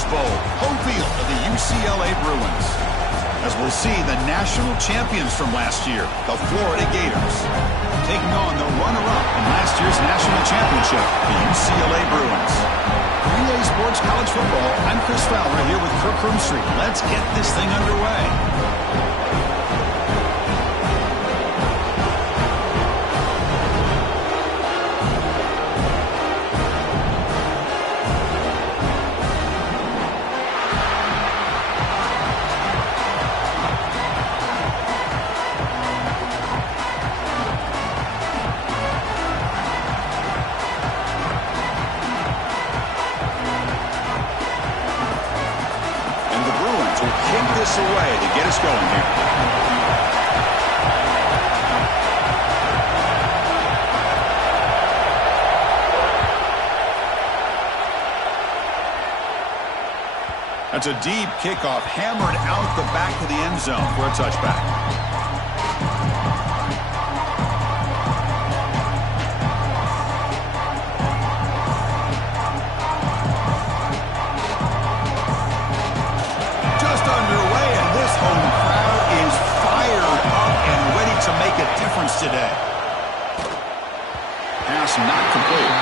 this bowl, home field of the UCLA Bruins. As we'll see, the national champions from last year, the Florida Gators, taking on the runner-up in last year's national championship, the UCLA Bruins. For EA Sports College Football, I'm Chris Fowler here with Kirk Roomstreet. Let's get this thing underway. This away to get us going here. That's a deep kickoff, hammered out the back of the end zone for a touchback. Today. Pass not complete.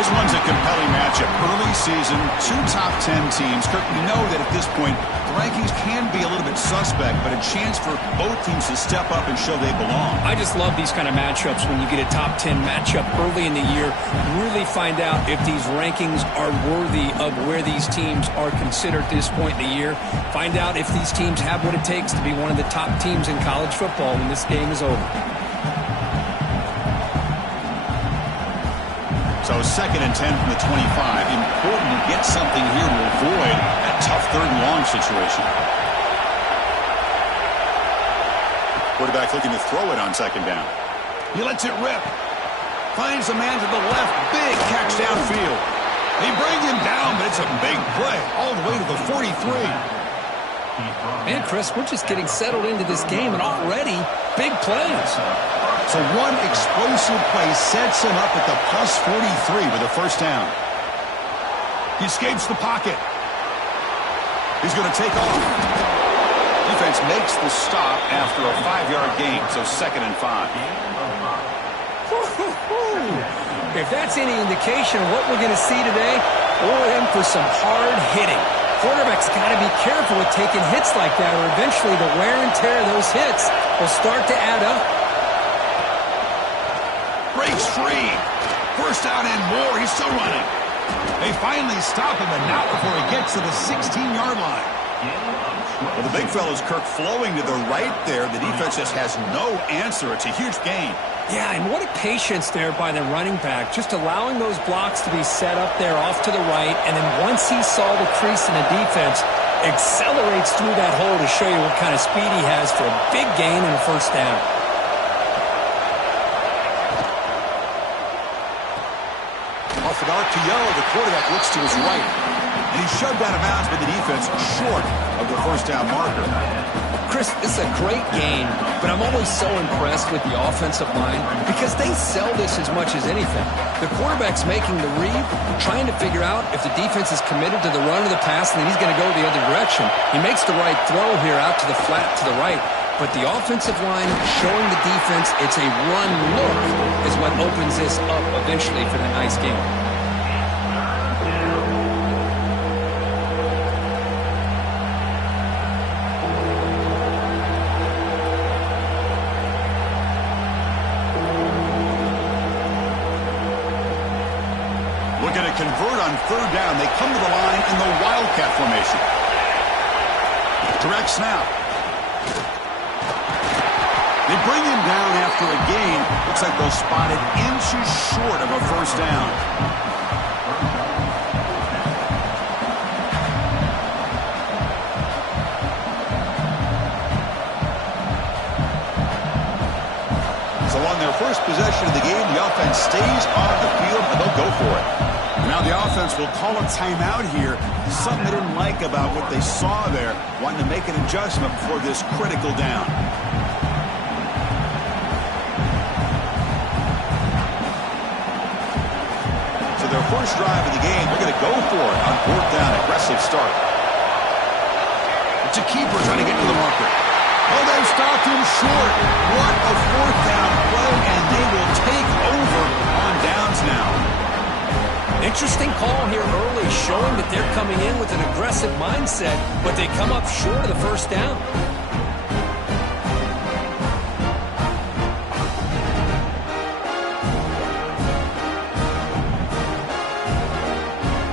This one's a compelling matchup. Early season, two top 10 teams. Kirk, we know that at this point, the rankings can be a little bit suspect, but a chance for both teams to step up and show they belong. I just love these kind of matchups when you get a top 10 matchup early in the year. Really find out if these rankings are worthy of where these teams are considered at this point in the year. Find out if these teams have what it takes to be one of the top teams in college football when this game is over. So 2nd and 10 from the 25. Important to get something here to avoid that tough 3rd and long situation. Quarterback looking to throw it on 2nd down. He lets it rip. Finds a man to the left. Big catch downfield. They bring him down, but it's a big play all the way to the 43. Man, Chris, we're just getting settled into this game, and already big plays. So one explosive play sets him up at the plus 43 with a 1st down. He escapes the pocket. He's going to take off. Defense makes the stop after a 5-yard gain, so 2nd and 5. If that's any indication of what we're going to see today, we're in for some hard hitting. Quarterback's got to be careful with taking hits like that, or eventually the wear and tear of those hits will start to add up. Breaks free. 1st down and more. He's still running. They finally stop him, and not before he gets to the 16-yard line. Well, the big fellow's Kirk flowing to the right there. The defense just has no answer. It's a huge gain. Yeah, and what a patience there by the running back, just allowing those blocks to be set up there off to the right, and then once he saw the crease in the defense, accelerates through that hole to show you what kind of speed he has for a big gain and a 1st down. Off an RPO, the quarterback looks to his right, and he's shoved out of bounds by the defense short of the 1st down marker. Chris, this is a great game, but I'm always so impressed with the offensive line because they sell this as much as anything. The quarterback's making the read, trying to figure out if the defense is committed to the run or the pass, and then he's going to go the other direction. He makes the right throw here out to the flat to the right, but the offensive line showing the defense it's a run look is what opens this up eventually for the nice game. Looking to convert on 3rd down. They come to the line in the Wildcat formation. Direct snap. They bring him down after a gain. Looks like they'll spot it inches short of a 1st down. So on their first possession of the game, the offense stays on the field, and they'll go for it. Now the offense will call a timeout here. Something they didn't like about what they saw there, wanting to make an adjustment for this critical down. So their first drive of the game. They're going to go for it on 4th down. Aggressive start. It's a keeper trying to get to the marker. Oh, they've stopped him short. What a 4th down play, and they will take over on downs now. Interesting call here early, showing that they're coming in with an aggressive mindset, but they come up short of the first down.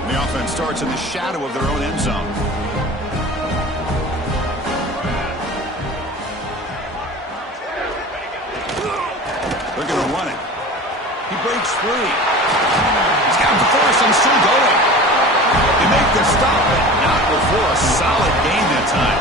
The offense starts in the shadow of their own end zone. They're going to run it. He breaks free. He's got the force and still going. They make the stop, but not before a solid gain that time.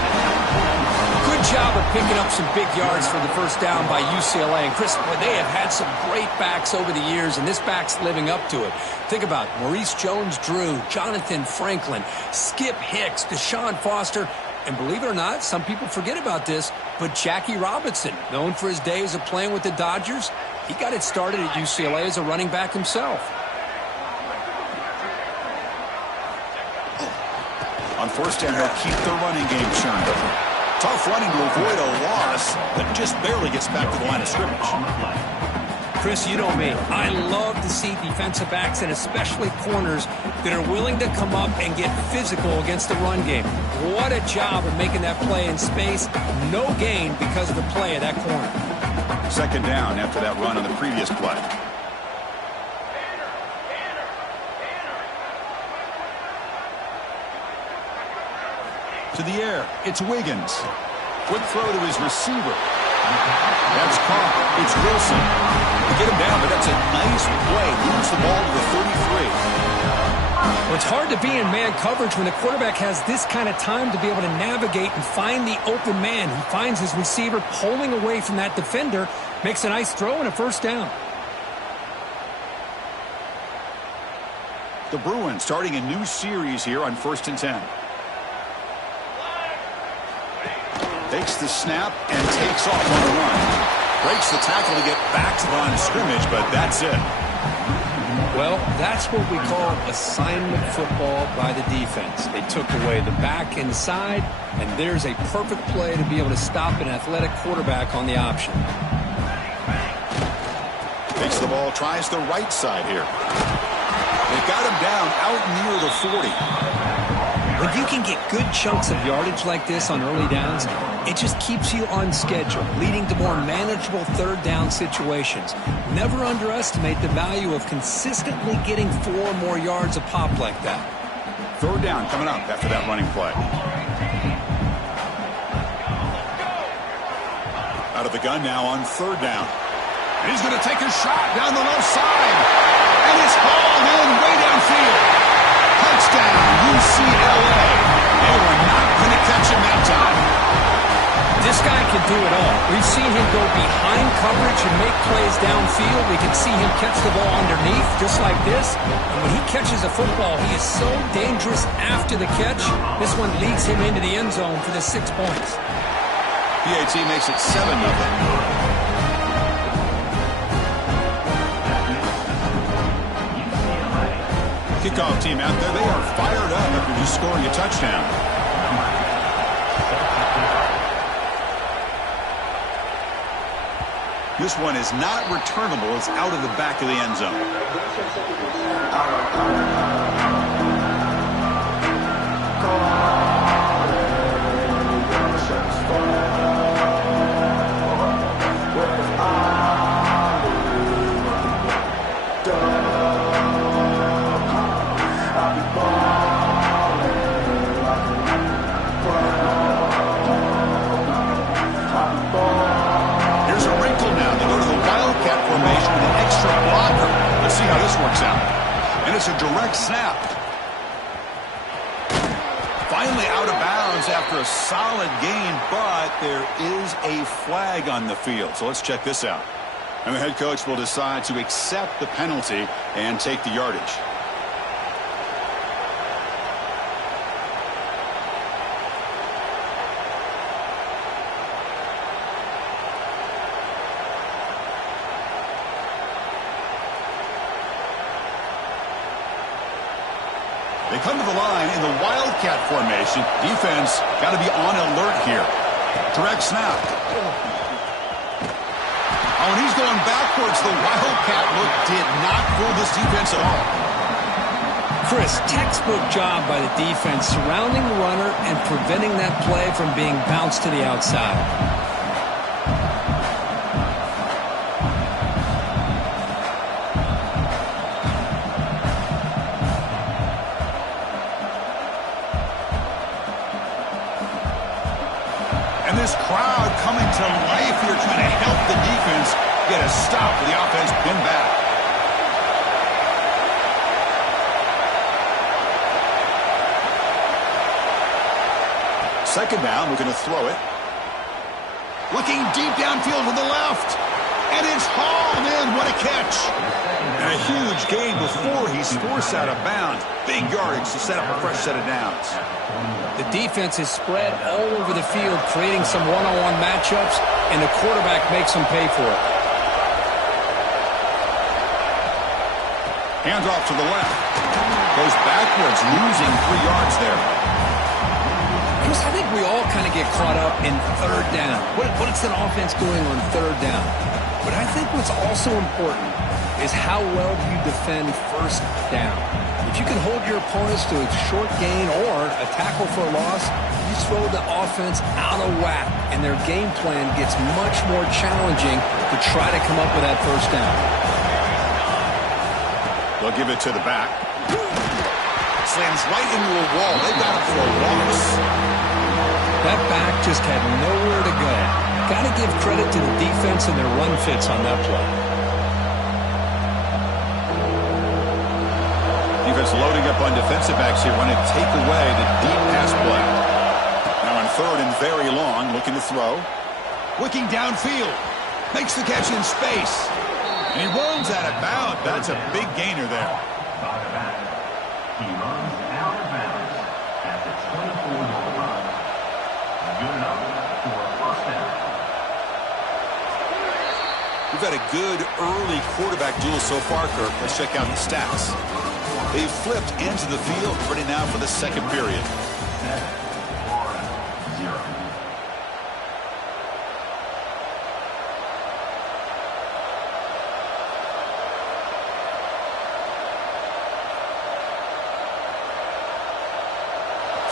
Good job of picking up some big yards for the first down by UCLA. And Chris, boy, they have had some great backs over the years, and this back's living up to it. Think about Maurice Jones-Drew, Jonathan Franklin, Skip Hicks, Deshaun Foster, and believe it or not, some people forget about this, but Jackie Robinson, known for his days of playing with the Dodgers, he got it started at UCLA as a running back himself. On first down, they'll keep the running game churned over. Tough running to avoid a loss, but just barely gets back to the line of scrimmage. Chris, you know me. I love to see defensive backs and especially corners that are willing to come up and get physical against the run game. What a job of making that play in space. No gain because of the play of that corner. Second down after that run on the previous play. To the air, it's Wiggins. Quick throw to his receiver. That's caught. It's Wilson. They get him down, but that's a nice play. Moves the ball to the 33. Well, it's hard to be in man coverage when the quarterback has this kind of time to be able to navigate and find the open man. He finds his receiver pulling away from that defender, makes a nice throw and a first down. The Bruins starting a new series here on 1st and 10. Takes the snap and takes off on the run. Breaks the tackle to get back to the line of scrimmage, but that's it. Well, that's what we call assignment football by the defense. They took away the back inside, and there's a perfect play to be able to stop an athletic quarterback on the option. Takes the ball, tries the right side here. They got him down out near the 40. When you can get good chunks of yardage like this on early downs, it just keeps you on schedule, leading to more manageable third down situations. Never underestimate the value of consistently getting 4 more yards a pop like that. Third down coming up after that running play. Out of the gun now on 3rd down. And he's going to take a shot down the left side. And it's hauled in way downfield. Touchdown, UCLA. They were not going to catch him that time. This guy can do it all. We've seen him go behind coverage and make plays downfield. We can see him catch the ball underneath, just like this. And when he catches a football, he is so dangerous after the catch. This one leads him into the end zone for the 6 points. PAT makes it 7-0. Kickoff team out there, they are fired up after just scoring a touchdown. This one is not returnable. It's out of the back of the end zone. See how this works out. And it's a direct snap. Finally out of bounds after a solid gain, but there is a flag on the field. So let's check this out. And the head coach will decide to accept the penalty and take the yardage. They come to the line in the Wildcat formation. Defense got to be on alert here. Direct snap. Oh, and he's going backwards. The Wildcat look did not fool this defense at all. Chris, textbook job by the defense surrounding the runner and preventing that play from being bounced to the outside. And this crowd coming to life here, trying to help the defense get a stop with the offense pinned back. Second down, looking to throw it. Looking deep downfield to the left. And it's hauled in. What a catch. And a huge gain before he's forced out of bounds. Big yardage to set up a fresh set of downs. The defense is spread all over the field, creating some one-on-one matchups, and the quarterback makes them pay for it. Hands off to the left. Goes backwards, losing 3 yards there. Chris, I think we all kind of get caught up in third down. What's an offense doing on third down? But I think what's also important is how well you defend first down. If you can hold your opponents to a short gain or a tackle for a loss, you throw the offense out of whack, and their game plan gets much more challenging to try to come up with that first down. They'll give it to the back. Slams right into a wall. They've got it for a loss. That back just had nowhere to go. Got to give credit to the defense and their run fits on that play. Defense loading up on defensive backs here, want to take away the deep pass play. Now on third and very long, looking to throw. Looking downfield. Makes the catch in space. And he runs out of bounds. That's a big gainer there. He runs out of bounds at the 24-yard line. Good enough for a first down. We've had a good early quarterback duel so far, Kirk. Let's check out the stats. They've flipped into the field, ready now for the second period.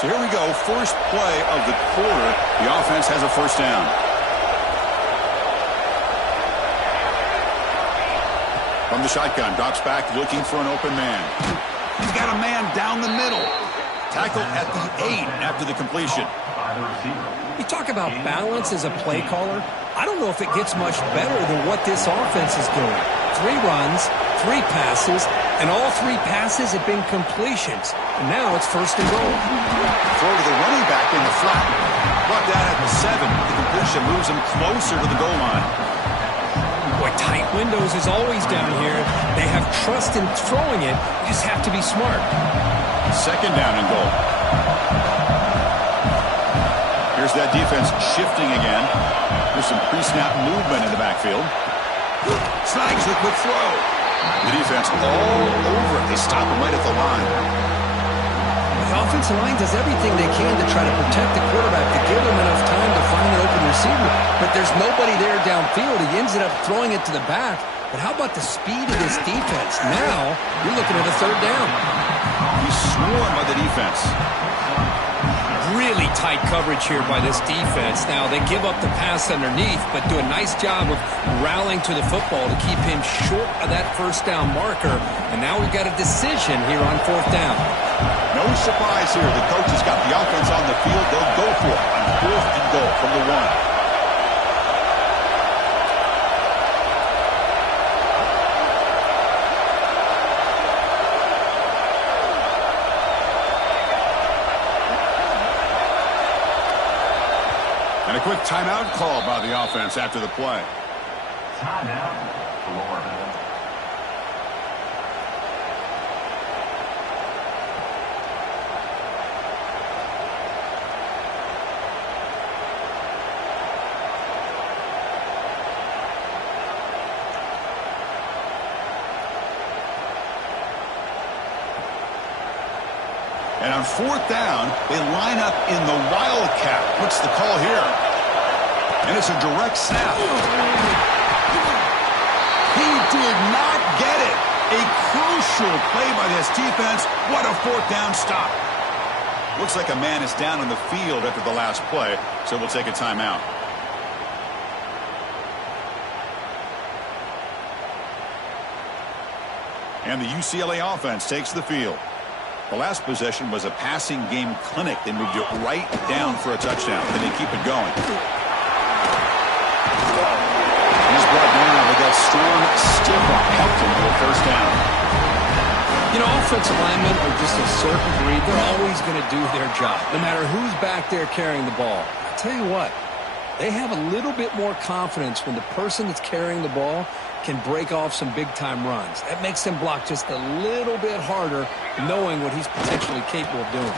So here we go, first play of the quarter. The offense has a first down. From the shotgun, drops back, looking for an open man. He's got a man down the middle. Tackle at the 8 after the completion. You talk about balance as a play caller. I don't know if it gets much better than what this offense is doing. 3 runs, 3 passes, and all 3 passes have been completions. And now it's first and goal. Throw to the running back in the flat. Brought down at the 7. The completion moves him closer to the goal line. Boy, tight windows is always down here. They have trust in throwing it. You just have to be smart. Second down and goal. Here's that defense shifting again. There's some pre-snap movement in the backfield. Snags the quick throw. The defense all over it. They stop him right at the line. The offensive line does everything they can to try to protect the quarterback, to give him enough time to find an open receiver. But there's nobody there downfield. He ends up throwing it to the back. But how about the speed of this defense? Now you're looking at a third down. He's swarmed by the defense. Really tight coverage here by this defense. Now, they give up the pass underneath, but do a nice job of rallying to the football to keep him short of that first down marker. And now we've got a decision here on fourth down. No surprise here. The coach has got the offense on the field. They'll go for it on fourth and goal from the 1. And a quick timeout call by the offense after the play. Timeout, Florida. And on fourth down, they line up in the Wildcat. What's the call here? And it's a direct snap. He did not get it. A crucial play by this defense. What a fourth down stop. Looks like a man is down on the field after the last play, so we'll take a timeout. And the UCLA offense takes the field. The last possession was a passing game clinic. They moved it right down for a touchdown. Can they keep it going? He's brought down with that strong stiff arm. Helped him to a first down. You know, offensive linemen are just a certain breed. They're always going to do their job, no matter who's back there carrying the ball. I tell you what, they have a little bit more confidence when the person that's carrying the ball can break off some big-time runs. That makes them block just a little bit harder, knowing what he's potentially capable of doing.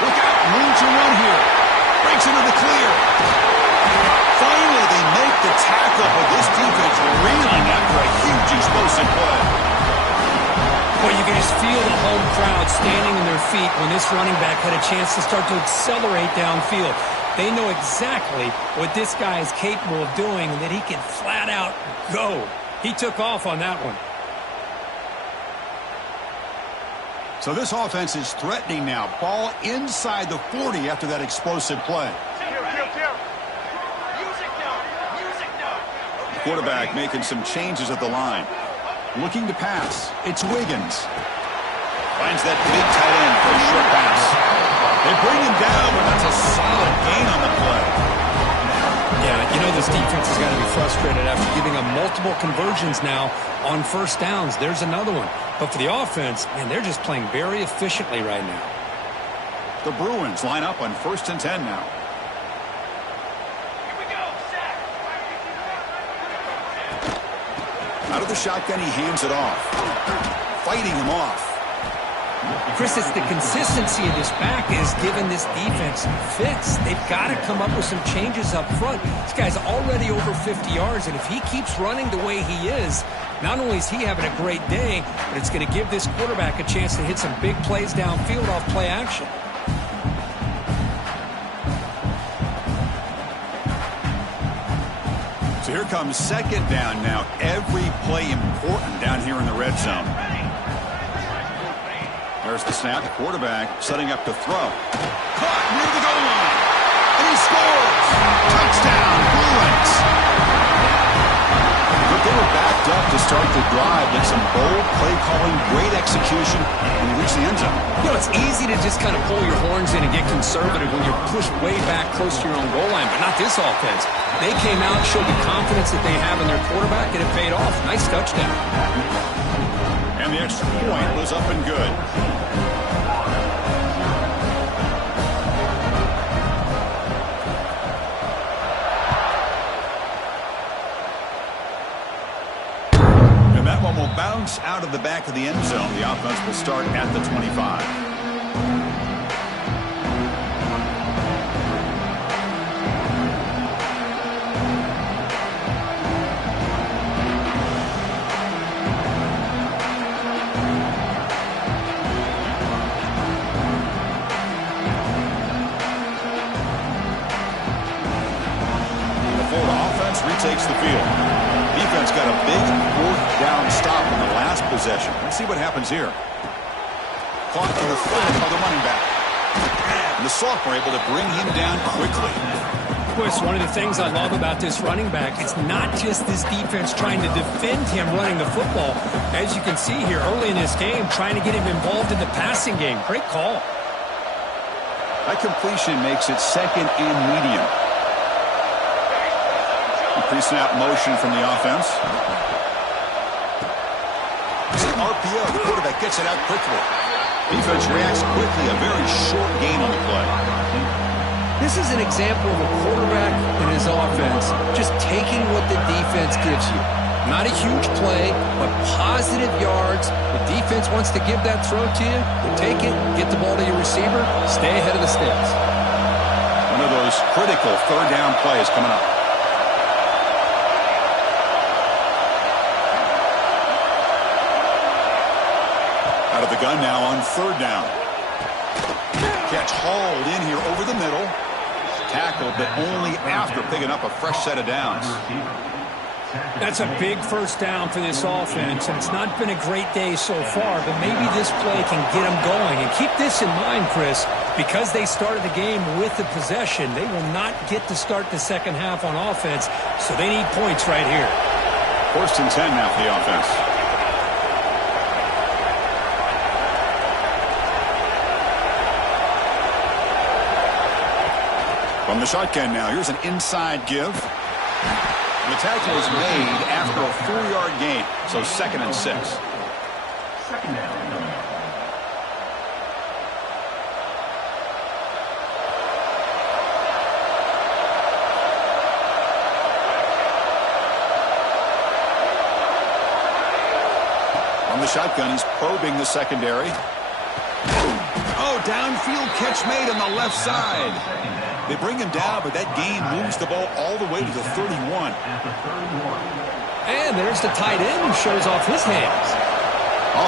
Look out, room to run here. Breaks into the clear. Finally, they make the tackle, but this defense reeling after a huge explosive play. Well, you can just feel the home crowd standing in their feet when this running back had a chance to start to accelerate downfield. They know exactly what this guy is capable of doing and that he can flat out go. He took off on that one. So this offense is threatening now. Ball inside the 40 after that explosive play. The quarterback making some changes at the line. Looking to pass. It's Wiggins. Finds that big tight end for a short pass. They bring him down, but that's a solid gain on the play. Yeah, you know this defense has got to be frustrated after giving up multiple conversions now on first downs. There's another one. But for the offense, man, they're just playing very efficiently right now. The Bruins line up on 1st and 10 now. Out of the shotgun, he hands it off. Fighting him off. Chris, it's the consistency of this back is giving this defense fits. They've got to come up with some changes up front. This guy's already over 50 yards, and if he keeps running the way he is, not only is he having a great day, but it's going to give this quarterback a chance to hit some big plays downfield off play action. So here comes second down now. Every play important down here in the red zone. There's the snap. The quarterback setting up to throw. Caught near the goal line. And he scores. Touchdown, Bruins. But they were backed up to start the drive with some bold play calling, great execution, and they reached the end zone. You know, it's easy to just kind of pull your horns in and get conservative when you're pushed way back close to your own goal line, but not this offense. They came out, showed the confidence that they have in their quarterback, and it paid off. Nice touchdown. And the extra point was up and good. And that one will bounce out of the back of the end zone. The offense will start at the 25. Takes the field. Defense got a big fourth down stop in the last possession. Let's see what happens here. Caught in the flat by the running back. And the sophomore able to bring him down quickly. Chris, one of the things I love about this running back, it's not just this defense trying to defend him running the football. As you can see here early in this game, trying to get him involved in the passing game. Great call. That completion makes it second and medium. Pre-snap motion from the offense. It's an RPO. The quarterback gets it out quickly. Defense reacts quickly. A very short gain on the play. This is an example of a quarterback and his offense just taking what the defense gives you. Not a huge play, but positive yards. The defense wants to give that throw to you. You take it, get the ball to your receiver, stay ahead of the sticks. One of those critical third down plays coming up. Out of the gun now on third down. That's hauled in here over the middle. Tackled, but only after picking up a fresh set of downs. That's a big first down for this offense, and it's not been a great day so far, but maybe this play can get them going. And keep this in mind, Chris, because they started the game with the possession, they will not get to start the second half on offense, so they need points right here. 1st and 10 now for the offense. From the shotgun now, here's an inside give. The tackle was made after a 4-yard gain, so 2nd and 6. Second down. On the shotgun, he's probing the secondary. Oh, downfield catch made on the left side. They bring him down, but that gain moves the ball all the way to the 31. And there's the tight end who shows off his hands.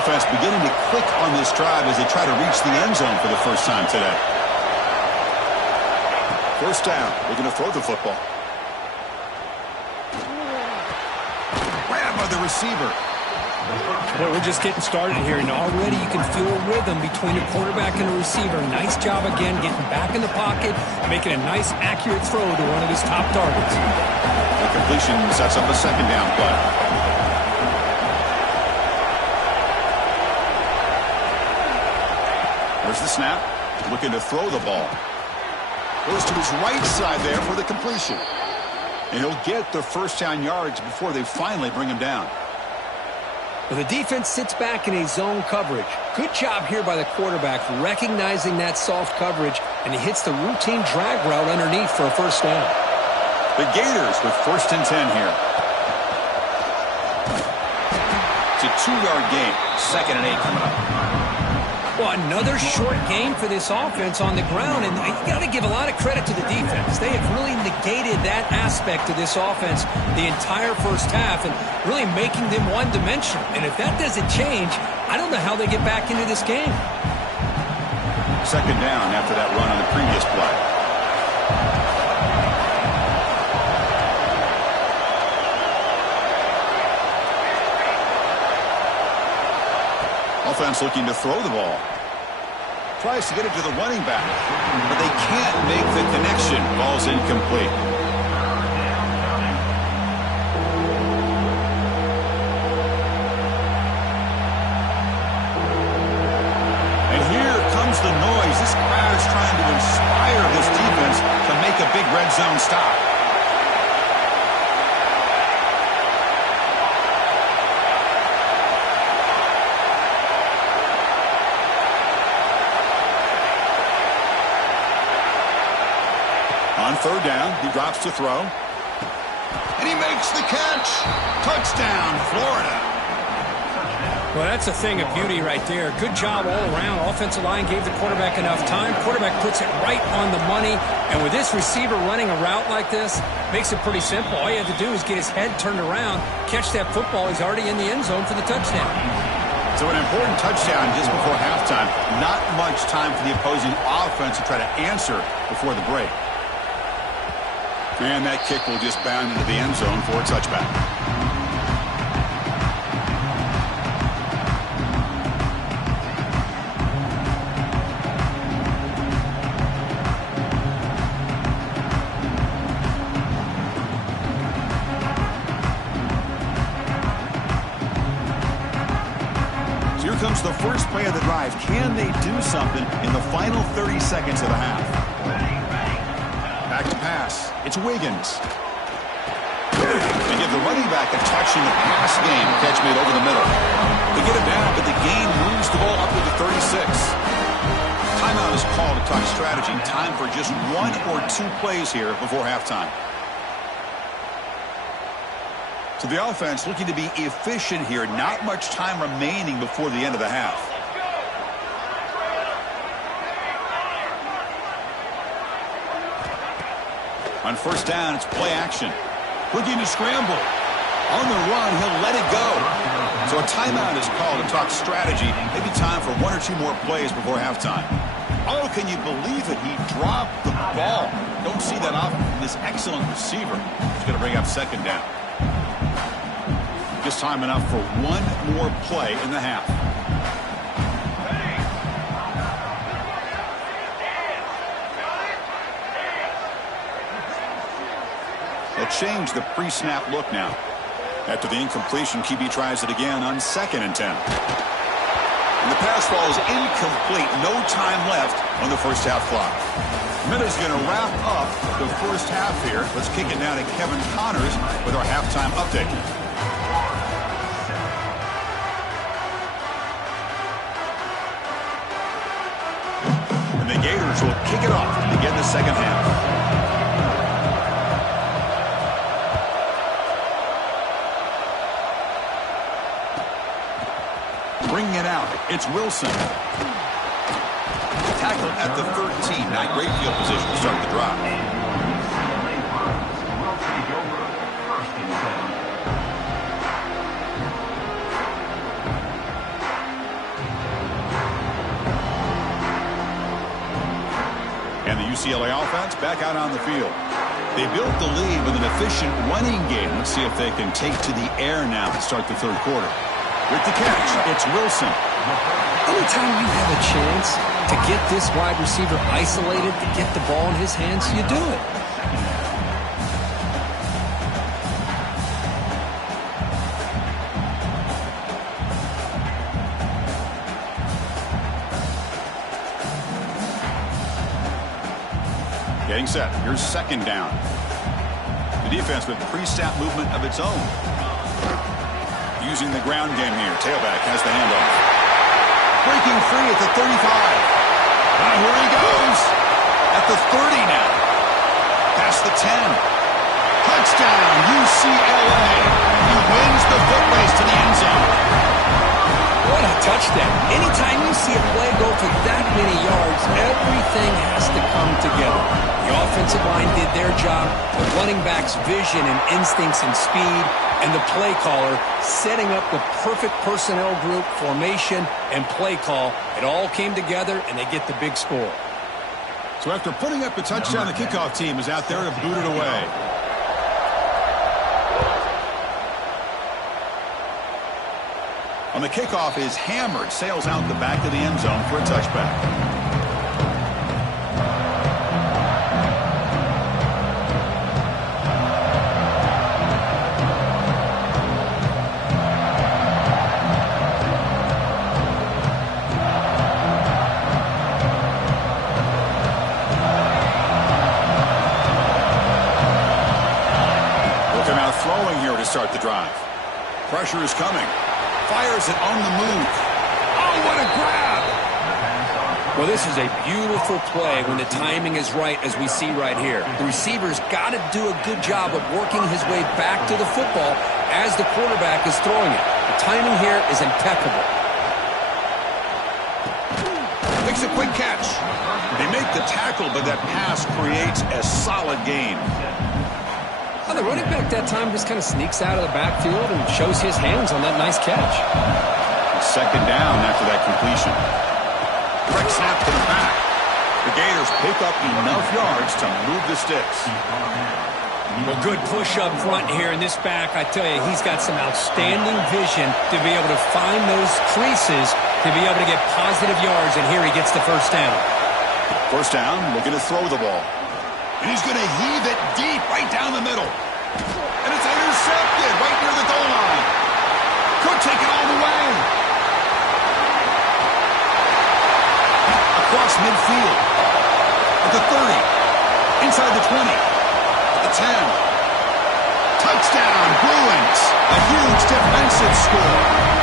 Offense beginning to click on this drive as they try to reach the end zone for the first time today. 1st down. They're going to throw the football. Grab by the receiver. Well, we're just getting started here, and already you can feel a rhythm between the quarterback and the receiver. Nice job again getting back in the pocket, making a nice, accurate throw to one of his top targets. The completion sets up a 2nd down play. There's the snap. Looking to throw the ball. Goes to his right side there for the completion. And he'll get the 1st down yards before they finally bring him down. Well, the defense sits back in a zone coverage. Good job here by the quarterback recognizing that soft coverage, and he hits the routine drag route underneath for a 1st down. The Gators with 1st and 10 here. It's a 2-yard gain. 2nd and 8 coming up. Well, another short game for this offense on the ground, and you got to give a lot of credit to the defense. They have really negated that aspect of this offense the entire first half and really making them one-dimensional. And if that doesn't change, I don't know how they get back into this game. 2nd down after that run on the previous play. Offense looking to throw the ball. Tries to get it to the running back, but they can't make the connection. Ball's incomplete. And here comes the noise. This crowd is trying to inspire this defense to make a big red zone stop. On 3rd down, he drops to throw. And he makes the catch. Touchdown, Florida. Well, that's a thing of beauty right there. Good job all around. Offensive line gave the quarterback enough time. Quarterback puts it right on the money. And with this receiver running a route like this, makes it pretty simple. All you have to do is get his head turned around, catch that football. He's already in the end zone for the touchdown. So an important touchdown just before halftime. Not much time for the opposing offense to try to answer before the break. And that kick will just bound into the end zone for a touchback. So here comes the first play of the drive. Can they do something in the final 30 seconds of the half? Back to pass. It's Wiggins. They give the running back a touch in the pass game. Catch made over the middle. They get it down, but the gain moves the ball up to the 36. Timeout is called to talk strategy. Time for just 1 or 2 plays here before halftime. So the offense looking to be efficient here. Not much time remaining before the end of the half. On 1st down, it's play action. Looking to scramble. On the run, he'll let it go. So a timeout is called to talk strategy. Maybe time for 1 or 2 more plays before halftime. Oh, can you believe it? He dropped the ball. Don't see that often from this excellent receiver. He's going to bring up second down. Just time enough for one more play in the half. They'll change the pre-snap look now. After the incompletion, QB tries it again on 2nd and 10. And the pass ball is incomplete. No time left on the first half clock. Miller's going to wrap up the first half here. Let's kick it now to Kevin Connors with our halftime update. And the Gators will kick it off to begin the second half. Bringing it out, it's Wilson. Tackle at the 13. Not great field position to start the drive. And the UCLA offense back out on the field. They built the lead with an efficient running game. Let's see if they can take to the air now to start the third quarter. With the catch, it's Wilson. Anytime you have a chance to get this wide receiver isolated, to get the ball in his hands, you do it. Getting set. Here's second down. The defense with pre-snap movement of its own. Using the ground game here. Tailback has the handoff. Breaking free at the 35. Now here he goes. At the 30 now. Past the 10. Touchdown, UCLA. He wins the foot race to the end zone. What a touchdown. Anytime you see a play go for that many yards, everything has to come together. The offensive line did their job, the running back's vision and instincts and speed, and the play caller setting up the perfect personnel group, formation, and play call. It all came together, and they get the big score. So after putting up the touchdown, the kickoff team is out there to boot it away. On the kickoff is hammered, sails out the back of the end zone for a touchback. Throwing here to start the drive. Pressure is coming. Fires it on the move. Oh, what a grab! Well, this is a beautiful play when the timing is right, as we see right here. The receiver's got to do a good job of working his way back to the football as the quarterback is throwing it. The timing here is impeccable. Makes a quick catch. They make the tackle, but that pass creates a solid gain. Well, the running back that time just kind of sneaks out of the backfield and shows his hands on that nice catch. Second down after that completion. Quick snap to the back. The Gators pick up enough yards to move the sticks. Well, good push up front here in this back. I tell you, he's got some outstanding vision to be able to find those creases to be able to get positive yards, and here he gets the first down. First down, looking to throw the ball. And he's going to heave it deep right down the middle. And it's intercepted right near the goal line. Could take it all the way. Across midfield. At the 30. Inside the 20. At the 10. Touchdown, Bruins. A huge defensive score.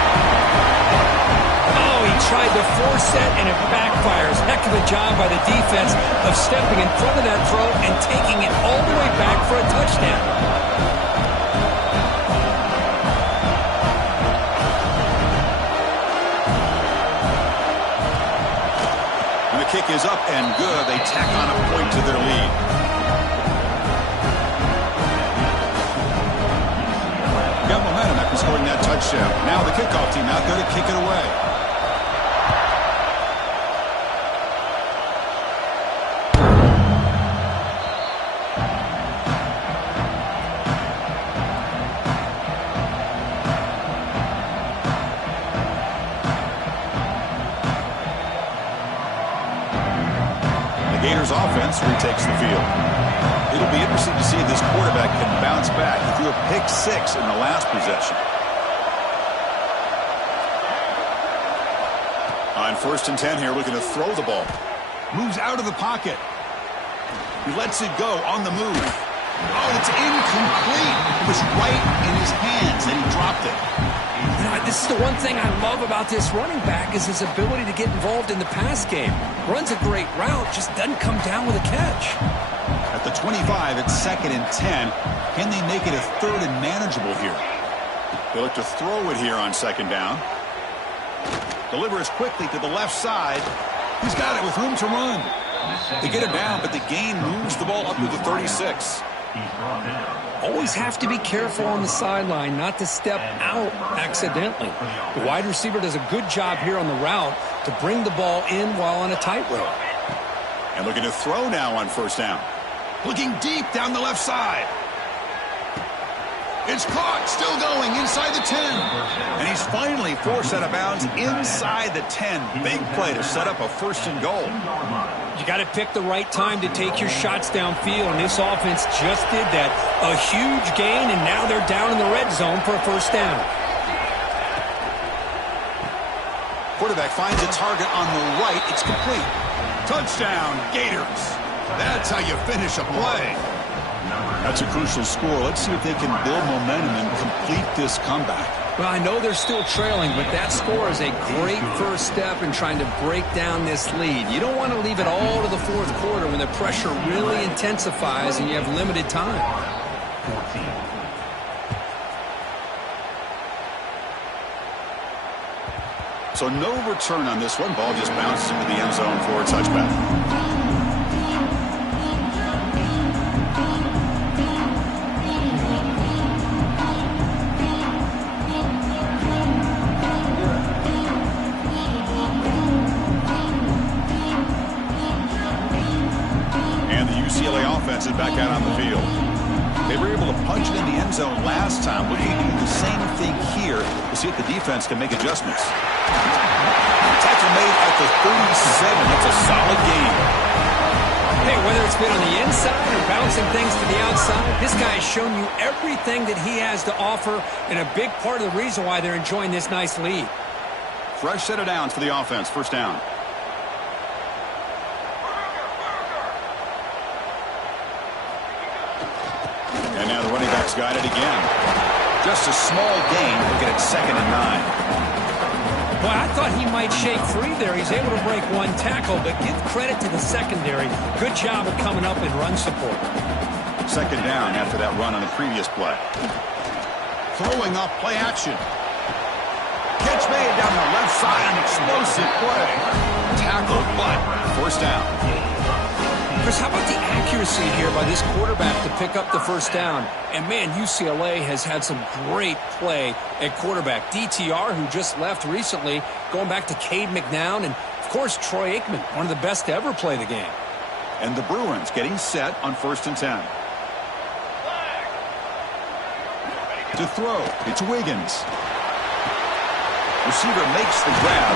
Oh, he tried to force that, and it backfires. Heck of a job by the defense of stepping in front of that throw and taking it all the way back for a touchdown. And the kick is up and good. They tack on a point to their lead. Got momentum after scoring that touchdown. Now the kickoff team out there to kick it away. Gators offense retakes the field. It'll be interesting to see if this quarterback can bounce back. He threw a pick 6 in the last possession. On 1st and 10 here, looking to throw the ball. Moves out of the pocket. He lets it go on the move. Oh, it's incomplete. It was right in his hands, and he dropped it. You know, this is the one thing I love about this running back is his ability to get involved in the pass game. Runs a great route, just doesn't come down with a catch. At the 25, it's 2nd and 10. Can they make it a 3rd and manageable here? They look to throw it here on 2nd down. Delivers quickly to the left side. He's got it with room to run. They get him down, but the gain moves the ball up to the 36. Always have to be careful on the sideline not to step out accidentally. The wide receiver does a good job here on the route to bring the ball in while on a tightrope. And looking to throw now on 1st down. Looking deep down the left side. It's caught, still going inside the 10. And he's finally forced out of bounds inside the 10. Big play to set up a 1st and goal. You got to pick the right time to take your shots downfield, and this offense just did that. A huge gain, and now they're down in the red zone for a 1st down. Quarterback finds a target on the right. It's complete. Touchdown, Gators. That's how you finish a play. That's a crucial score. Let's see if they can build momentum and complete this comeback. Well, I know they're still trailing, but that score is a great first step in trying to break down this lead. You don't want to leave it all to the 4th quarter when the pressure really intensifies and you have limited time. So no return on this one. Ball just bounced into the end zone for a touchback. Is back out on the field. They were able to punch it in the end zone last time. Looking to do the same thing here to see if the defense can make adjustments. Tackle made at the 37. That's a solid game. Hey, whether it's been on the inside or bouncing things to the outside, this guy has shown you everything that he has to offer, and a big part of the reason why they're enjoying this nice lead. Fresh set of downs for the offense. 1st down. And now the running back's got it again. Just a small gain. Looking at 2nd and 9. Well, I thought he might shake free there. He's able to break one tackle, but give credit to the secondary. Good job of coming up in run support. 2nd down after that run on the previous play. Throwing up play action. Catch made down the left side. An explosive play. Tackle, but 1st down. Chris, how about the accuracy here by this quarterback to pick up the 1st down? And, man, UCLA has had some great play at quarterback. DTR, who just left recently, going back to Cade McNown, and, of course, Troy Aikman, one of the best to ever play the game. And the Bruins getting set on 1st and 10. To throw, it's Wiggins. Receiver makes the grab.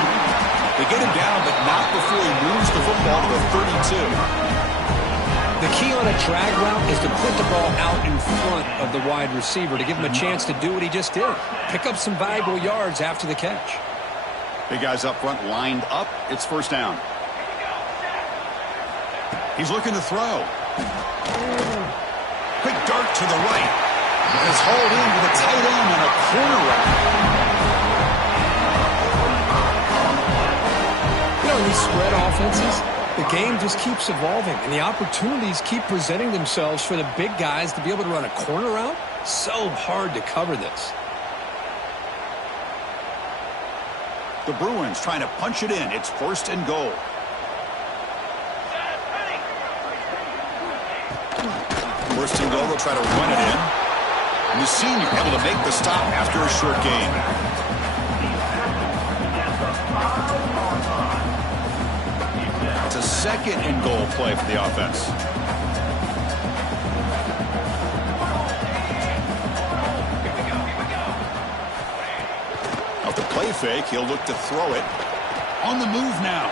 They get him down, but not before he moves the football to the 32. The key on a drag route is to put the ball out in front of the wide receiver to give him a chance to do what he just did. Pick up some valuable yards after the catch. Big guys up front lined up. It's 1st down. He's looking to throw. Quick dart to the right. It's hauled in with a tight end on a corner route. You know, in these spread offenses, the game just keeps evolving, and the opportunities keep presenting themselves for the big guys to be able to run a corner route. So hard to cover this. The Bruins trying to punch it in. It's 1st and goal. First and goal, they'll try to run it in. And the senior able to make the stop after a short gain. It's a 2nd and goal play for the offense. Off the play fake, he'll look to throw it. On the move now.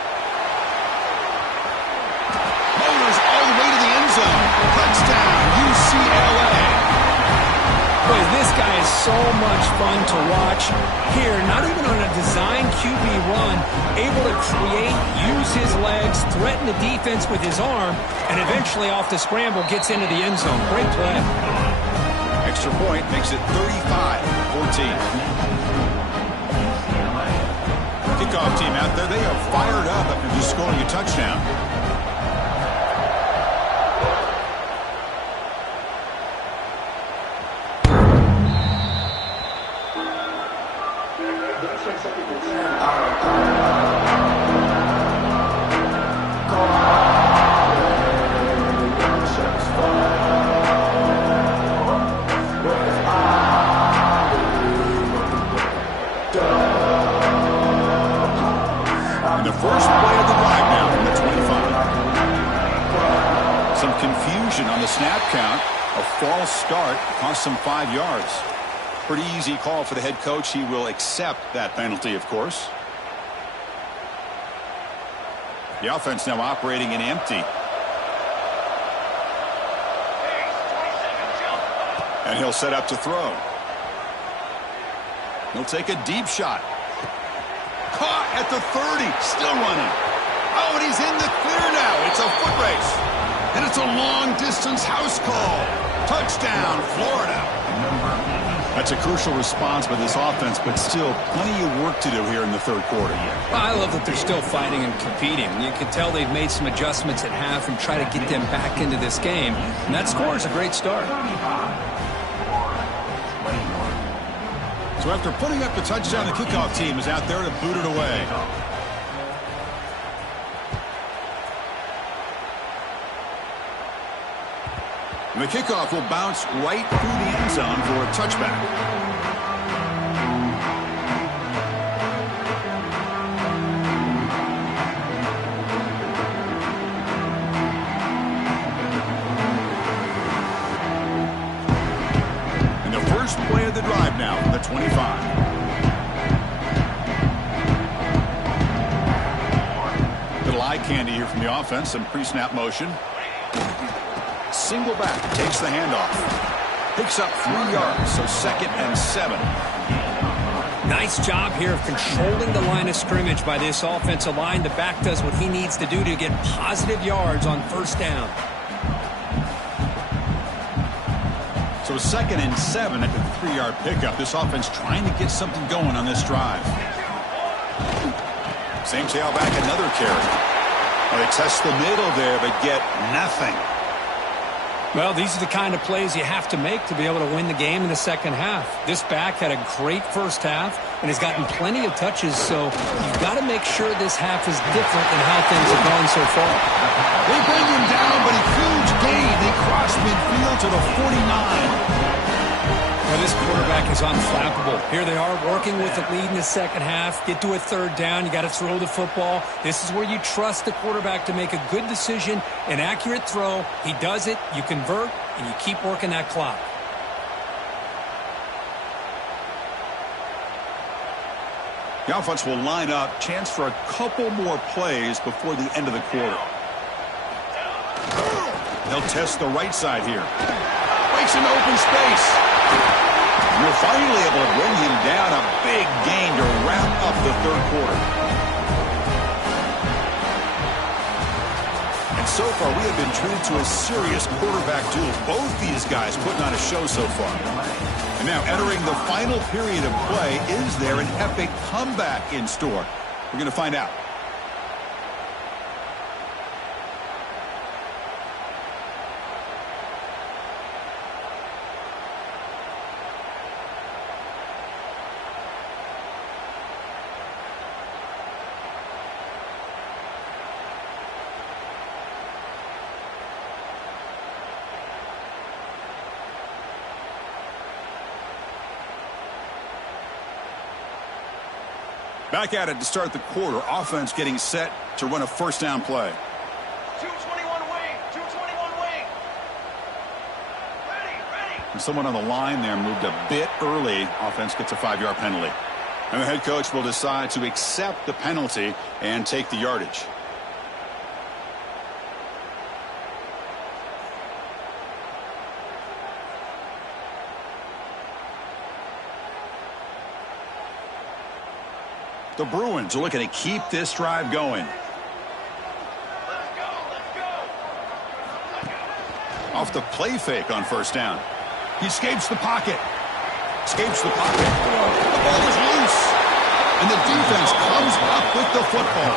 because this guy is so much fun to watch. Here, not even on a design QB run, able to create, use his legs, threaten the defense with his arm, and eventually off the scramble gets into the end zone. Great play. Extra point makes it 35-14. Kickoff team out there, they are fired up after just scoring a touchdown. The first play of the drive now from the 25. Some confusion on the snap count. A false start cost him 5 yards. Pretty easy call for the head coach. He will accept that penalty, of course. The offense now operating in empty. And he'll set up to throw. He'll take a deep shot. Caught at the 30, still running. Oh, and he's in the clear now. It's a foot race. And it's a long-distance house call. Touchdown, Florida. That's a crucial response by this offense, but still plenty of work to do here in the third quarter. I love that they're still fighting and competing. You can tell they've made some adjustments at half and try to get them back into this game. And that score is a great start. So after putting up the touchdown, the kickoff team is out there to boot it away. And the kickoff will bounce right through the end zone for a touchback. First play of the drive now from the 25. Little eye candy here from the offense. Some pre-snap motion. Single back. Takes the handoff. Picks up 3 yards. So 2nd and 7. Nice job here of controlling the line of scrimmage by this offensive line. The back does what he needs to do to get positive yards on first down. So 2nd and 7 at the 3-yard pickup. This offense trying to get something going on this drive. Same tailback, another carry. Well, they test the middle there, but get nothing. Well, these are the kind of plays you have to make to be able to win the game in the second half. This back had a great first half and has gotten plenty of touches, so you've got to make sure this half is different than how things have gone so far. They bring him down, but a huge gain. They cross midfield to the 49. Well, this quarterback is unflappable. Here they are working with the lead in the second half. Get to a third down. You got to throw the football. This is where you trust the quarterback to make a good decision, an accurate throw. He does it, you convert, and you keep working that clock. The offense will line up. Chance for a couple more plays before the end of the quarter. They'll test the right side here. Waits in open space. You're finally able to bring him down. A big gain to wrap up the third quarter. And so far, we have been treated to a serious quarterback duel. Both these guys putting on a show so far. And now entering the final period of play, is there an epic comeback in store? We're going to find out. Back at it to start the quarter. Offense getting set to run a first down play. 221 wing. 221 wing. Ready. And someone on the line there moved a bit early. Offense gets a 5-yard penalty. And the head coach will decide to accept the penalty and take the yardage. The Bruins are looking to keep this drive going. Off the play fake on first down. He escapes the pocket. Escapes the pocket. The ball is loose. And the defense comes up with the football.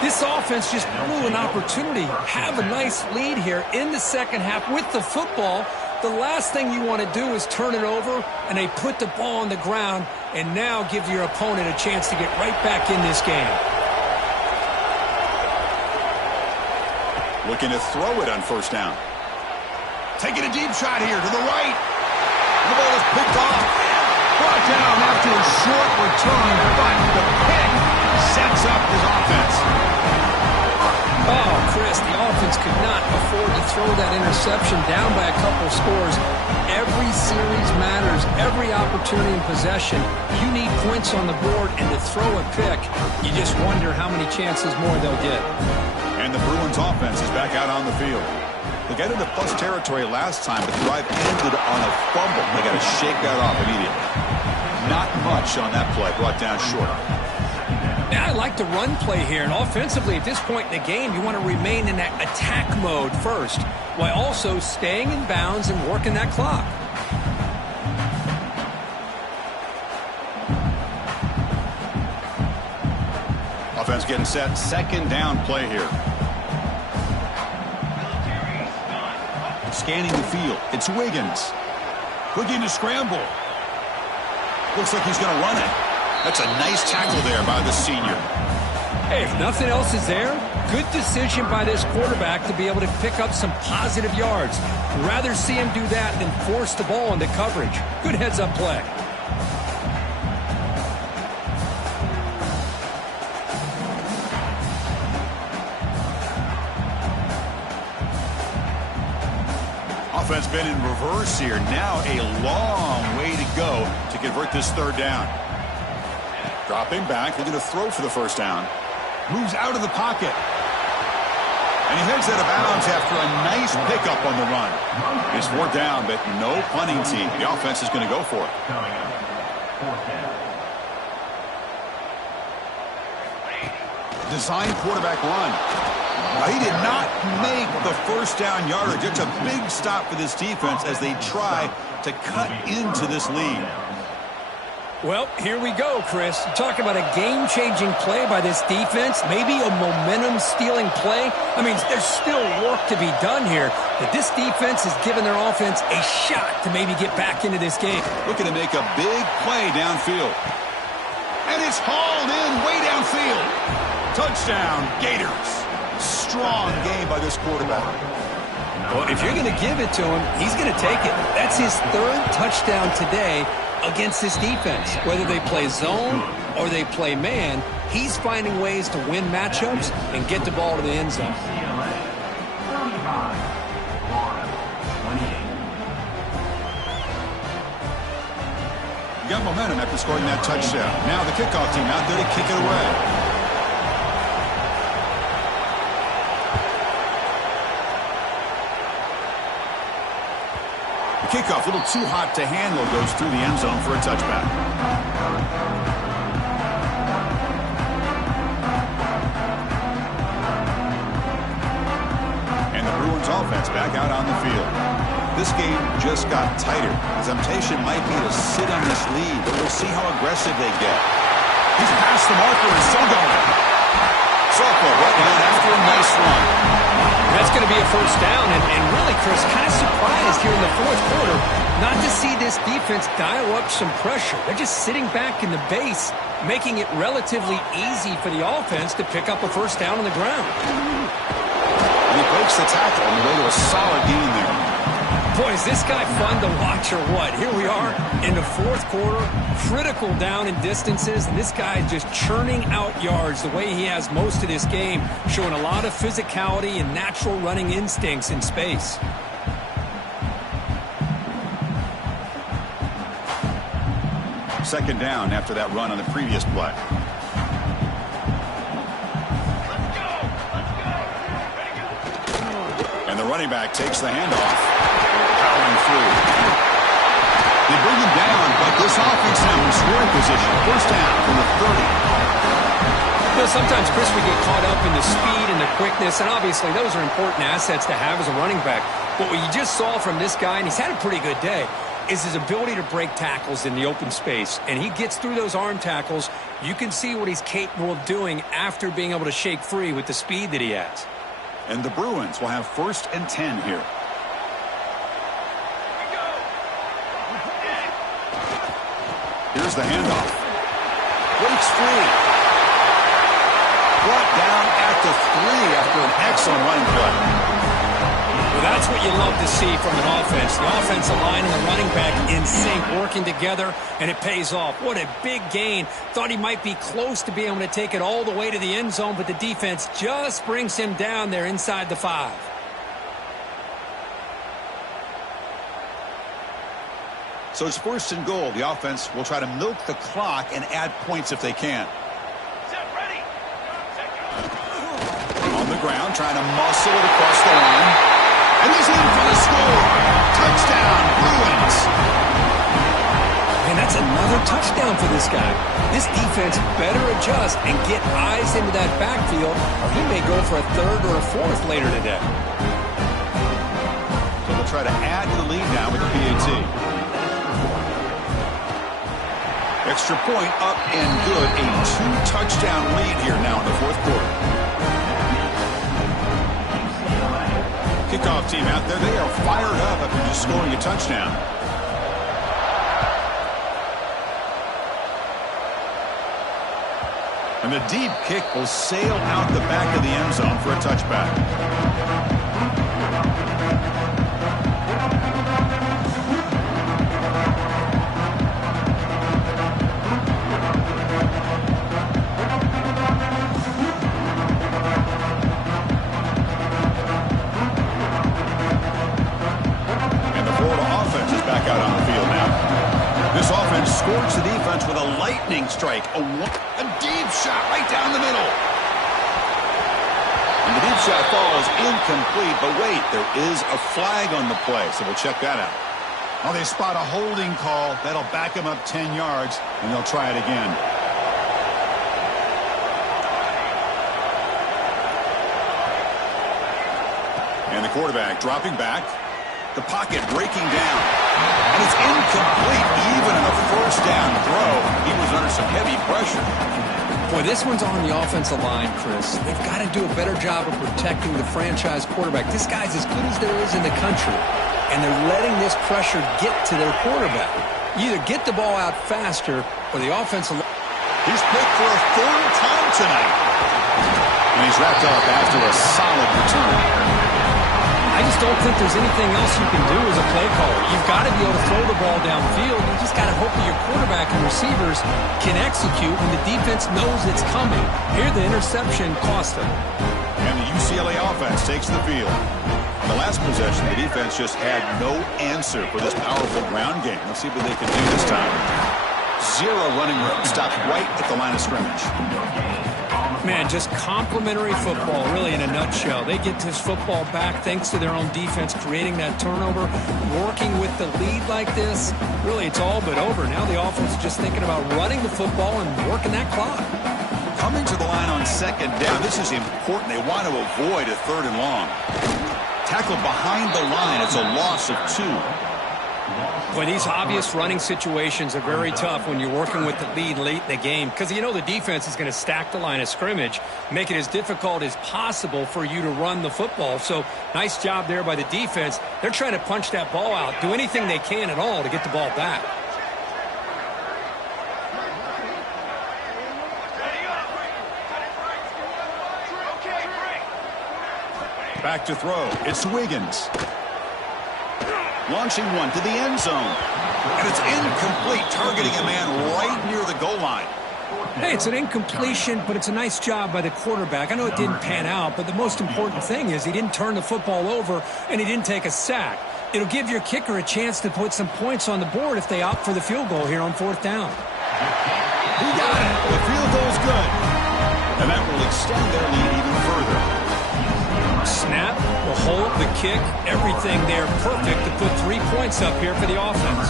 This offense just blew an opportunity. Have a nice lead here in the second half with the football. The last thing you want to do is turn it over, and they put the ball on the ground and now give your opponent a chance to get right back in this game. Looking to throw it on first down. Taking a deep shot here to the right. The ball is picked off. Brought down after a short return, but the pick sets up his offense. Oh, Chris, the offense could not afford to throw that interception down by a couple scores. Every series matters. Every opportunity in possession. You need points on the board, and to throw a pick, you just wonder how many chances more they'll get. And the Bruins offense is back out on the field. They got into plus territory last time, but the drive ended on a fumble. They got to shake that off immediately. Not much on that play, brought down short. Yeah, I like the run play here, and offensively at this point in the game, you want to remain in that attack mode first, while also staying in bounds and working that clock. Offense getting set, second down play here. Scanning the field, it's Wiggins. Looking to scramble. Looks like he's going to run it. That's a nice tackle there by the senior. Hey, if nothing else is there, good decision by this quarterback to be able to pick up some positive yards. Rather see him do that than force the ball into coverage. Good heads-up play. Offense been in reverse here. Now a long way to go to convert this third down. Dropping back, looking to throw for the first down. Moves out of the pocket. And he heads out of bounds after a nice pickup on the run. It's fourth down, but no punting team. The offense is going to go for it. Design quarterback run. Now, he did not make the first down yardage. It's a big stop for this defense as they try to cut into this lead. Well, here we go, Chris. Talk about a game-changing play by this defense, maybe a momentum-stealing play. I mean, there's still work to be done here, but this defense has given their offense a shot to maybe get back into this game. Looking to make a big play downfield. And it's hauled in way downfield. Touchdown, Gators. Strong game by this quarterback. Well, if you're going to give it to him, he's going to take it. That's his third touchdown today against this defense. Whether they play zone or they play man, he's finding ways to win matchups and get the ball to the end zone. You got momentum after scoring that touchdown. Now the kickoff team out there to kick it away. Kickoff, a little too hot to handle, goes through the end zone for a touchback. And the Bruins offense back out on the field. This game just got tighter. The temptation might be to sit on this lead, but we'll see how aggressive they get. He's past the marker and still going. Softball right down after a nice run. That's going to be a first down, and really, Chris, kind of surprised here in the fourth quarter not to see this defense dial up some pressure. They're just sitting back in the base, making it relatively easy for the offense to pick up a first down on the ground. And he breaks the tackle on the way to a solid gain there. Boy, is this guy fun to watch or what? Here we are in the fourth quarter, critical down in distances, and this guy is just churning out yards the way he has most of this game, showing a lot of physicality and natural running instincts in space. Second down after that run on the previous play. And the running back takes the handoff. Powering through. They bring him down, but this offense now in scoring position. First down from the 30. Sometimes, Chris, we get caught up in the speed and the quickness, and obviously those are important assets to have as a running back. But what you just saw from this guy, and he's had a pretty good day, is his ability to break tackles in the open space. And he gets through those arm tackles. You can see what he's capable of doing after being able to shake free with the speed that he has. And the Bruins will have 1st and 10 here. Here's the handoff. Breaks free. Brought down at the 3 after an excellent running play. Well, that's what you love to see from an offense. The offensive line and the running back in sync, working together, and it pays off. What a big gain. Thought he might be close to being able to take it all the way to the end zone, but the defense just brings him down there inside the 5. So it's 1st and goal. The offense will try to milk the clock and add points if they can. On the ground, trying to muscle it across the line. And he's in for the score. Touchdown, Bruins. And that's another touchdown for this guy. This defense better adjust and get eyes into that backfield, or he may go for a 3rd or a 4th later today. So they'll try to add to the lead now with the PAT. Extra point up and good. A 2-touchdown lead here now in the 4th quarter. Kickoff team out there. They are fired up after just scoring a touchdown. And the deep kick will sail out the back of the end zone for a touchback. Scorch the defense with a lightning strike. A deep shot right down the middle. And the deep shot falls incomplete. But wait, there is a flag on the play, so we'll check that out. Oh, they spot a holding call. That'll back them up 10 yards, and they'll try it again. And the quarterback dropping back. The pocket breaking down. And it's incomplete even in a 1st down throw. He was under some heavy pressure. Boy, this one's on the offensive line, Chris. They've got to do a better job of protecting the franchise quarterback. This guy's as good as there is in the country, and they're letting this pressure get to their quarterback. You either get the ball out faster or the offensive line. He's picked for a 3rd time tonight. And he's wrapped up after a solid return. I just don't think there's anything else you can do as a play caller. You've got to be able to throw the ball downfield. You just got to hope that your quarterback and receivers can execute when the defense knows it's coming. Here, the interception cost them. And the UCLA offense takes the field. On the last possession, the defense just had no answer for this powerful ground game. Let's see what they can do this time. 0 running room. Stopped right at the line of scrimmage. Man, just complimentary football, really, in a nutshell. They get this football back thanks to their own defense, creating that turnover, working with the lead like this. Really, it's all but over. Now the offense is just thinking about running the football and working that clock. Coming to the line on 2nd down, this is important. They want to avoid a 3rd and long. Tackle behind the line. It's a loss of 2. Boy, these obvious running situations are very tough when you're working with the lead late in the game because you know the defense is going to stack the line of scrimmage, make it as difficult as possible for you to run the football. So nice job there by the defense. They're trying to punch that ball out, do anything they can at all to get the ball back. Back to throw. It's Wiggins. Launching one to the end zone. And it's incomplete, targeting a man right near the goal line. Hey, it's an incompletion, but it's a nice job by the quarterback. I know it didn't pan out, but the most important thing is he didn't turn the football over and he didn't take a sack. It'll give your kicker a chance to put some points on the board if they opt for the field goal here on 4th down. He got it. The field goal's good. And that will extend their lead even further. Snap, the hold, the kick, everything there perfect to put 3 points up here for the offense.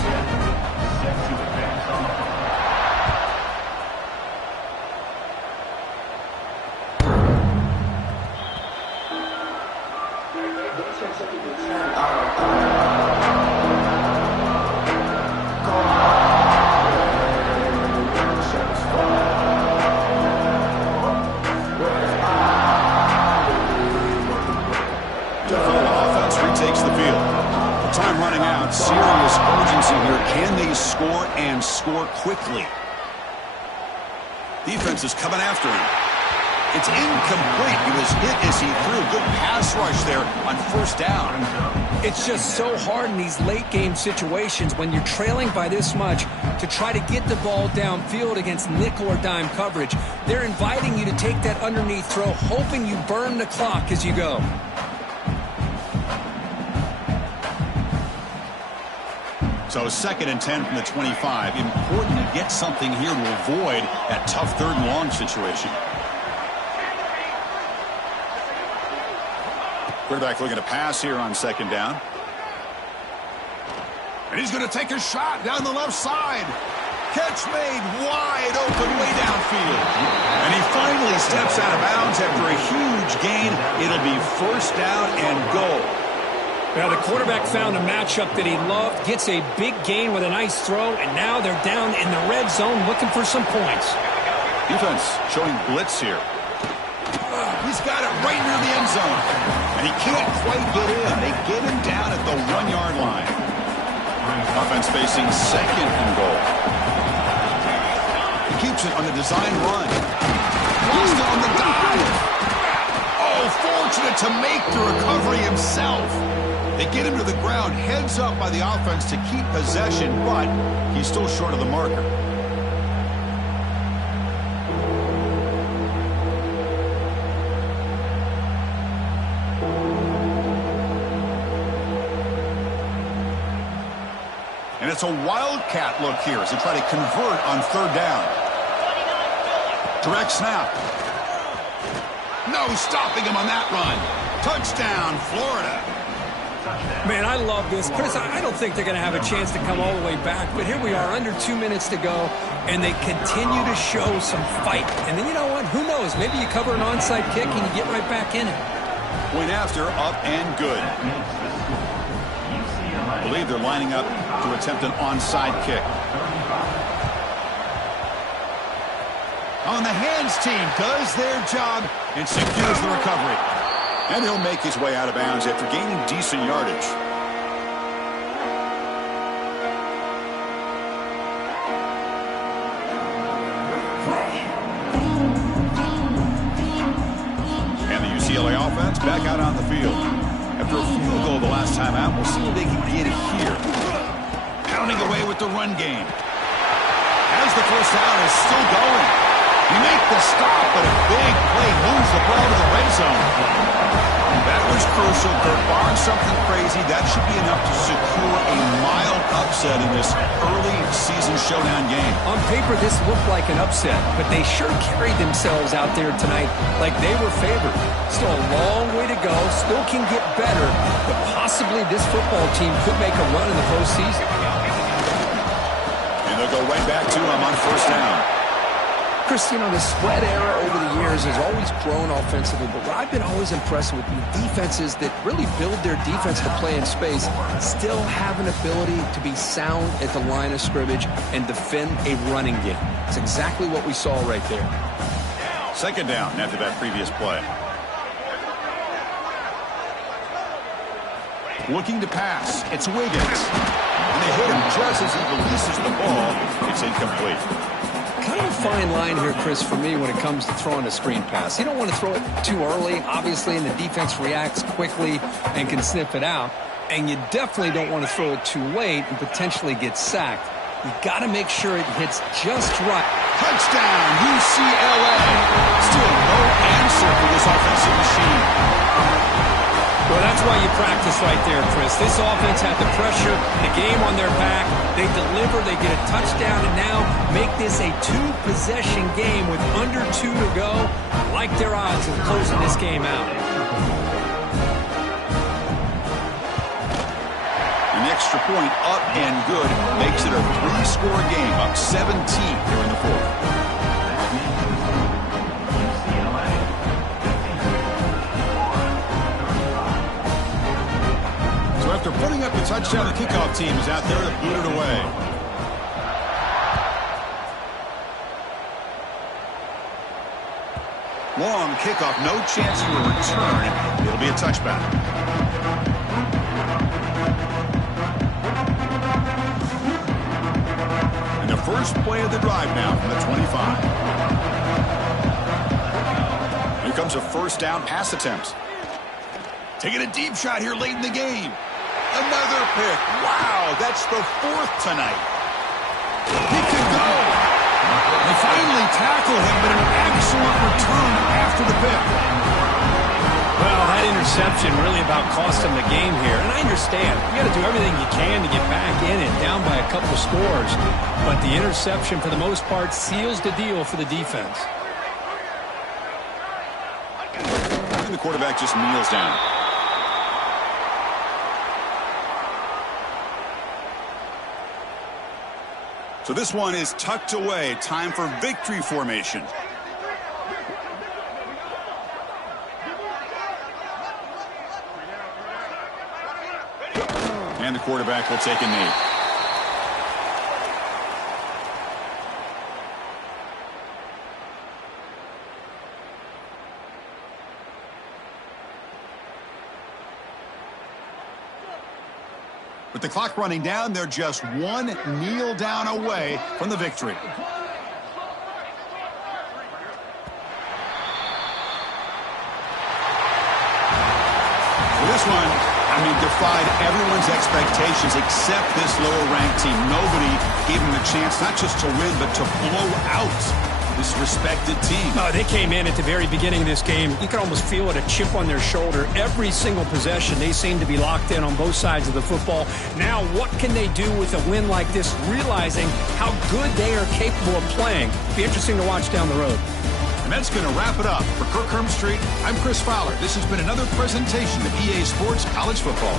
Offense retakes the field. Time running out. Serious urgency here. Can they score and score quickly? Defense is coming after him. It's incomplete. He was hit as he threw. Good pass rush there on first down. It's just so hard in these late game situations when you're trailing by this much to try to get the ball downfield against nickel or dime coverage. They're inviting you to take that underneath throw, hoping you burn the clock as you go. So 2nd and 10 from the 25. Important to get something here to avoid that tough 3rd and long situation. Quarterback looking to pass here on 2nd down. And he's going to take a shot down the left side. Catch made wide open way downfield. And he finally steps out of bounds after a huge gain. It'll be first down and goal. Now the quarterback found a matchup that he loved, gets a big gain with a nice throw, and now they're down in the red zone looking for some points. Defense showing blitz here. He's got it right near the end zone. And he can't quite get in. They get him down at the 1-yard line. Offense facing 2nd and goal. He keeps it on the design run. Lost it on the dive. Oh, fortunate to make the recovery himself. They get him to the ground, heads up by the offense to keep possession, but he's still short of the marker. And it's a wildcat look here as they try to convert on 3rd down. Direct snap. No stopping him on that run. Touchdown, Florida. Man, I love this. Chris, I don't think they're going to have a chance to come all the way back, but here we are, under 2 minutes to go, and they continue to show some fight. And then you know what? Who knows? Maybe you cover an onside kick and you get right back in it. Point after, up and good. I believe they're lining up to attempt an onside kick. On the hands team does their job and secures the recovery. And he'll make his way out of bounds after gaining decent yardage. And the UCLA offense back out on the field. After a field goal the last time out, we'll see what they can get here. Pounding away with the run game. As the first down is still going. You make the stop, but a big play moves the ball to the red zone. That was crucial. They're barring something crazy. That should be enough to secure a mild upset in this early season showdown game. On paper, this looked like an upset, but they sure carried themselves out there tonight like they were favored. Still a long way to go. Still can get better, but possibly this football team could make a run in the postseason. And they'll go right back to him on first down. Chris, you know, the spread era over the years has always grown offensively, but what I've been always impressed with the defenses that really build their defense to play in space still have an ability to be sound at the line of scrimmage and defend a running game. It's exactly what we saw right there. 2nd down after that previous play. Looking to pass. It's Wiggins. And they hit him just as he releases the ball. It's incomplete. Kind of a fine line here, Chris, for me when it comes to throwing a screen pass. You don't want to throw it too early, obviously, and the defense reacts quickly and can sniff it out. And you definitely don't want to throw it too late and potentially get sacked. You got to make sure it hits just right. Touchdown, UCLA. Still no answer for this offensive machine. Well, that's why you practice right there, Chris. This offense had the pressure, the game on their back. They deliver, they get a touchdown, and now make this a 2-possession game with under 2 to go. Like their odds of closing this game out. An extra point up and good makes it a 3-score game, up 17 here in the 4th. putting up the touchdown. The kickoff team is out there to boot it away. Long kickoff, no chance for a return. It'll be a touchback. And the first play of the drive now from the 25. Here comes a first down pass attempt. Taking a deep shot here late in the game. Another pick. Wow, that's the 4th tonight. He could go. They finally tackle him, but an excellent return after the pick. Well, that interception really about cost him the game here. And I understand. You got to do everything you can to get back in it, down by a couple scores. But the interception, for the most part, seals the deal for the defense. And the quarterback just kneels down. So this one is tucked away. Time for victory formation. And the quarterback will take a knee. With the clock running down, they're just one kneel down away from the victory. For this one, defied everyone's expectations except this lower-ranked team. Nobody gave them the chance not just to win, but to blow out this respected team. They came in at the very beginning of this game. You could almost feel it, a chip on their shoulder. Every single possession, they seem to be locked in on both sides of the football. Now, what can they do with a win like this, realizing how good they are capable of playing? Be interesting to watch down the road. And that's going to wrap it up. For Kirk Street, I'm Chris Fowler. This has been another presentation of EA Sports College Football.